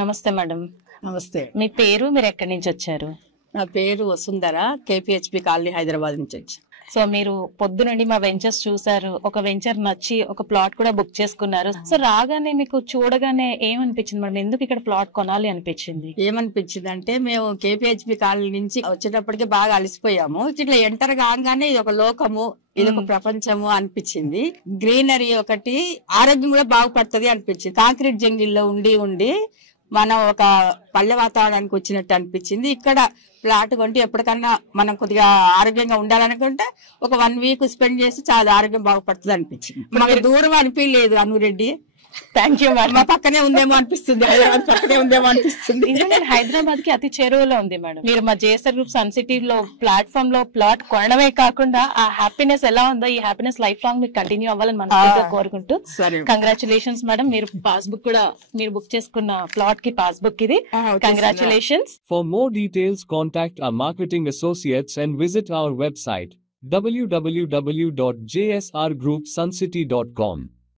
నమస్తే మేడం. నమస్తే. మీ పేరు, మీరు ఎక్కడి నుంచి వచ్చారు? నా పేరు వసుంధర, కేపీహెచ్పీ కాలనీ, హైదరాబాద్ నుంచి వచ్చి. సో మీరు పొద్దునండి మా వెంచర్స్ చూసారు, ఒక వెంచర్ నచ్చి ఒక ప్లాట్ కూడా బుక్ చేసుకున్నారు. సో రాగానే మీకు చూడగానే ఏమనిపించింది మేడం? ఎందుకు ఇక్కడ ప్లాట్ కొనాలి అనిపించింది? ఏమనిపించింది అంటే, మేము కేపీహెచ్పీ కాలనీ నుంచి వచ్చేటప్పటికి బాగా అలసిపోయాము. ఇట్లా ఎంటర్ కాగానే ఇది ఒక లోకము, ఇది ఒక ప్రపంచము అనిపించింది. గ్రీనరీ ఒకటి, ఆరోగ్యం కూడా బాగుపడుతుంది అనిపించింది. కాంక్రీట్ జంగిల్లో ఉండి ఉండి మనం ఒక పల్లె వాతావరణానికి వచ్చినట్టు అనిపించింది. ఇక్కడ ఫ్లాట్ కొంటే ఎప్పటికన్నా మనం కొద్దిగా ఆరోగ్యంగా ఉండాలనుకుంటే ఒక 1 వీక్ స్పెండ్ చేసి చాలా ఆరోగ్యం బాగుపడుతుంది అనిపించింది. మాకు దూరం అనిపించలేదు అనురెడ్డి. Thank you madam. మా పక్కనే ఉందేమో అనిపిస్తుంది, హైదరాబాద్ పక్కనే ఉందేమో అనిపిస్తుంది. హైదరాబాద్ కి అతి చేరువలో ఉంది మేడం. మీరు మా జేఎస్ఆర్ గ్రూప్ సన్ సిటీలో ప్లాట్ఫామ్ లో ప్లాట్ కొనడమే కాకుండా ఆ హ్యాపీనెస్ ఎలా ఉందో ఈ హ్యాపీనెస్ లైఫ్ లాంగ్ మీకు కంటిన్యూ అవ్వాలని మనస్ఫూర్తిగా కోరుకుంటూ కంగ్రాచులేషన్స్ మేడం. మీరు పాస్బుక్ కూడా మీరు బుక్ చేసుకున్న ప్లాట్ కి పాస్బుక్ ఇది. Congratulations. For more details, contact our marketing associates and visit our website www.jsrgroupsuncity.com.